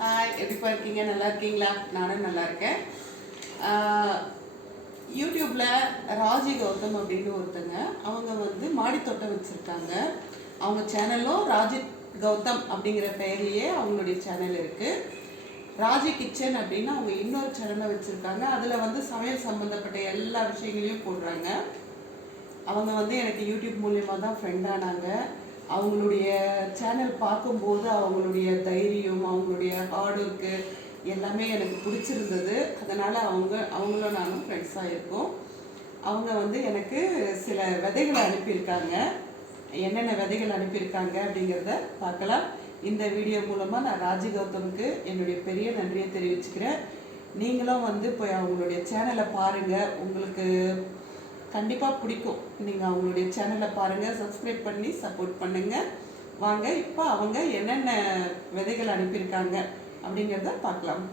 Hi, எப்படி இருக்கீங்க? நல்லா இருக்கீங்களா? நானும் நல்லா இருக்கேன். யூடியூப்பில் ராஜி கௌதம் அப்படின்னு ஒருத்தங்க, அவங்க வந்து மாடித்தோட்டம் வச்சுருக்காங்க. அவங்க சேனலும் ராஜி கௌதம் அப்படிங்கிற பெயர்லேயே அவங்களுடைய சேனல் இருக்குது. ராஜி கிச்சன் அப்படின்னு அவங்க இன்னொரு சேனலை வச்சுருக்காங்க. அதில் வந்து சமையல் சம்மந்தப்பட்ட எல்லா விஷயங்களையும் போடுறாங்க. அவங்க வந்து எனக்கு யூடியூப் மூலியமாக தான் ஃப்ரெண்டானாங்க. அவங்களுடைய சேனல் பார்க்கும்போது அவங்களுடைய தைரியம், அவங்களுடைய ஹார்ட் ஒர்க்கு எல்லாமே எனக்கு பிடிச்சிருந்தது. அதனால் அவங்களும் நானும் ஃப்ரெண்ட்ஸாக இருக்கோம். அவங்க வந்து எனக்கு சில விதைகளை அனுப்பியிருக்காங்க. என்னென்ன விதைகள் அனுப்பியிருக்காங்க அப்படிங்கிறத பார்க்கலாம். இந்த வீடியோ மூலமாக நான் ராஜி கௌதமுக்கு என்னுடைய பெரிய நன்றியை தெரிவிச்சுக்கிறேன். நீங்களும் வந்து போய் அவங்களுடைய சேனலை பாருங்கள், உங்களுக்கு கண்டிப்பாக பிடிக்கும். நீங்கள் அவங்களுடைய சேனலை பாருங்கள், சப்ஸ்கிரைப் பண்ணி சப்போர்ட் பண்ணுங்கள். வாங்க இப்போ அவங்க என்னென்ன விதைகள் அனுப்பியிருக்காங்க அப்படிங்கிறத பார்க்கலாம்.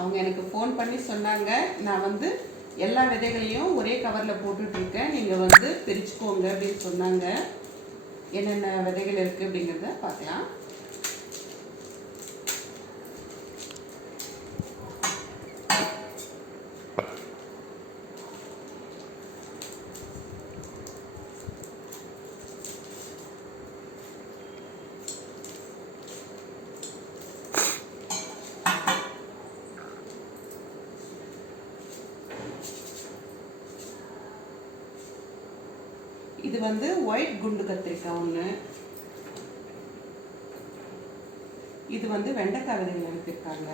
அவங்க எனக்கு ஃபோன் பண்ணி சொன்னாங்க, நான் வந்து எல்லா விதைகளையும் ஒரே கவரில் போட்டுட்ருக்கேன், நீங்கள் வந்து பிரிச்சுக்கோங்க அப்படின்னு சொன்னாங்க. என்னென்ன விதைகள் இருக்குது அப்படிங்கிறத பார்க்கலாம். இது வந்து ஒயிட் குண்டு கத்திரிக்காய் ஒன்று, இது வந்து வெண்டைக்காய் விதைகள் அனுப்பியிருக்காங்க.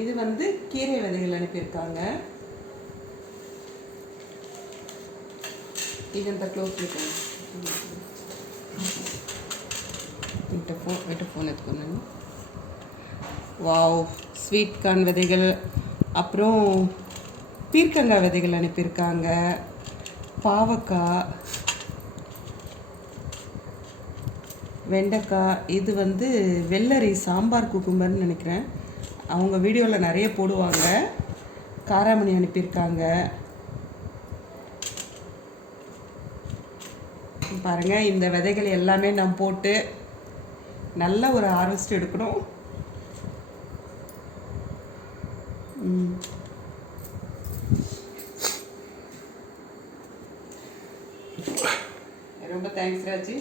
இது வந்து கீரை விதைகள் அனுப்பியிருக்காங்க. இது இந்த க்ளோஸ் ஃபோன் எடுத்துக்கணும். வாவ், ஸ்வீட் கார்ன் விதைகள், அப்புறம் பீர்க்கங்காய் விதைகள் அனுப்பியிருக்காங்க. பாவக்காய், வெண்டைக்காய், இது வந்து வெள்ளரி சாம்பார் குக்கும்பர்னு நினைக்கிறேன், அவங்க வீடியோவில் நிறைய போடுவாங்க. காராமணி அனுப்பியிருக்காங்க. பாருங்கள், இந்த விதைகள் எல்லாமே நான் போட்டு நல்ல ஒரு ஹார்வெஸ்ட் எடுக்கணும். ரொம்ப தேங்க்ஸ் ராஜி.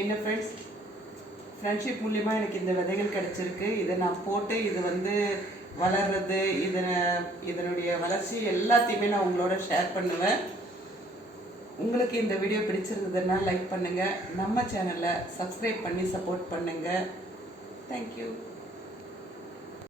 என்ன ஃப்ரெண்ட்ஷிப் மூலியமாக எனக்கு இந்த விதைகள் கிடச்சிருக்கு. இதை நான் போட்டு இது வந்து வளர்றது, இதனுடைய வளர்ச்சி எல்லாத்தையுமே நான் உங்களோட ஷேர் பண்ணுவேன். உங்களுக்கு இந்த வீடியோ பிடிச்சிருந்ததுன்னா லைக் பண்ணுங்கள், நம்ம சேனலை சப்ஸ்கிரைப் பண்ணி சப்போர்ட் பண்ணுங்கள். தேங்க்யூ.